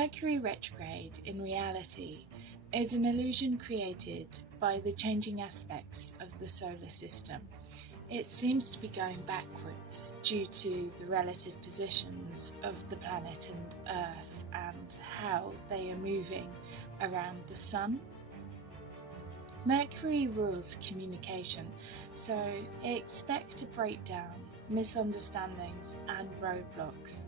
Mercury retrograde, in reality, is an illusion created by the changing aspects of the solar system. It seems to be going backwards due to the relative positions of the planet and Earth and how they are moving around the Sun. Mercury rules communication, so expect a breakdown, misunderstandings and roadblocks.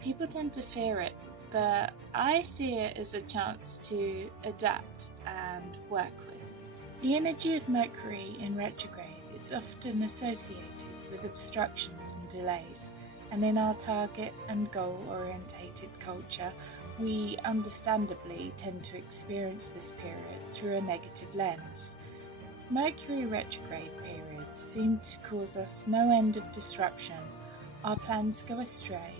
People tend to fear it, but I see it as a chance to adapt and work with. The energy of Mercury in retrograde is often associated with obstructions and delays, and in our target and goal-orientated culture, we understandably tend to experience this period through a negative lens. Mercury retrograde periods seem to cause us no end of disruption. Our plans go astray,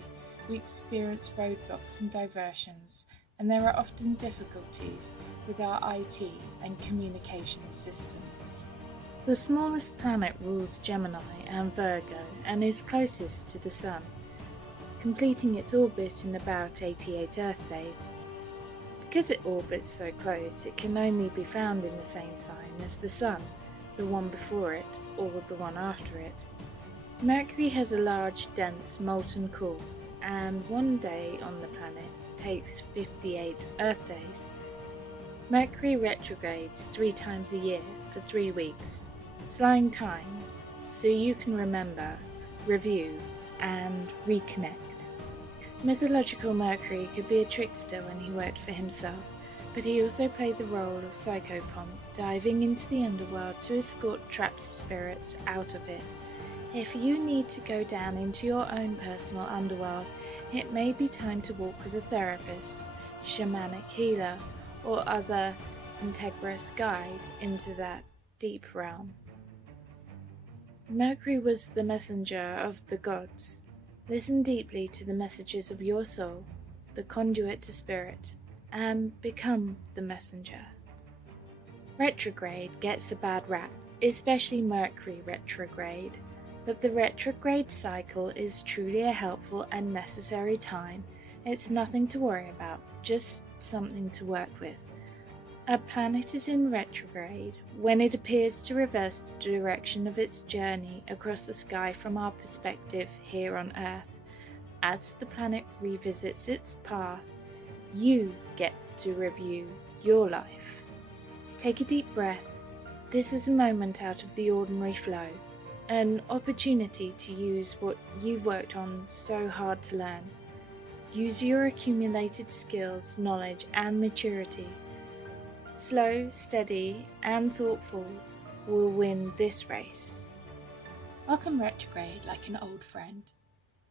we experience roadblocks and diversions, and there are often difficulties with our IT and communication systems. The smallest planet rules Gemini and Virgo and is closest to the Sun, completing its orbit in about 88 Earth days. Because it orbits so close, it can only be found in the same sign as the Sun, the one before it, or the one after it. Mercury has a large, dense, molten core, and one day on the planet takes 58 Earth days. Mercury retrogrades 3 times a year for 3 weeks, slowing time so you can remember, review, and reconnect. Mythological Mercury could be a trickster when he worked for himself, but he also played the role of psychopomp, diving into the underworld to escort trapped spirits out of it. If you need to go down into your own personal underworld, it may be time to walk with a therapist, shamanic healer, or other integrous guide into that deep realm. Mercury was the messenger of the gods. Listen deeply to the messages of your soul, the conduit to spirit, and become the messenger. Retrograde gets a bad rap, especially Mercury retrograde. But the retrograde cycle is truly a helpful and necessary time. It's nothing to worry about, just something to work with. A planet is in retrograde when it appears to reverse the direction of its journey across the sky from our perspective here on Earth. As the planet revisits its path, you get to review your life. Take a deep breath. This is a moment out of the ordinary flow. An opportunity to use what you've worked on so hard to learn. Use your accumulated skills, knowledge, and maturity. Slow, steady, and thoughtful will win this race. Welcome retrograde like an old friend.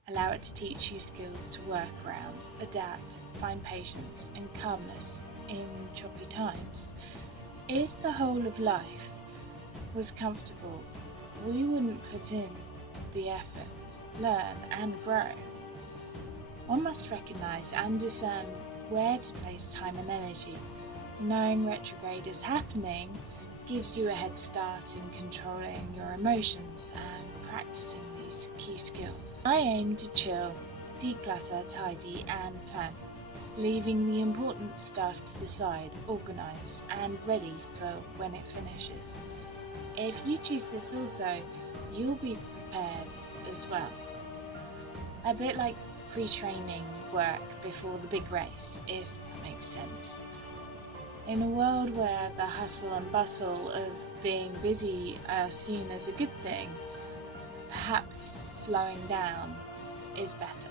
Allow it to teach you skills to work around, adapt, find patience and calmness in choppy times. If the whole of life was comfortable, we wouldn't put in the effort, learn and grow. One must recognise and discern where to place time and energy. Knowing retrograde is happening gives you a head start in controlling your emotions and practicing these key skills. I aim to chill, declutter, tidy and plan, leaving the important stuff to the side, organised and ready for when it finishes. If you choose this also, you'll be prepared as well. A bit like pre-training work before the big race, if that makes sense. In a world where the hustle and bustle of being busy are seen as a good thing, perhaps slowing down is better.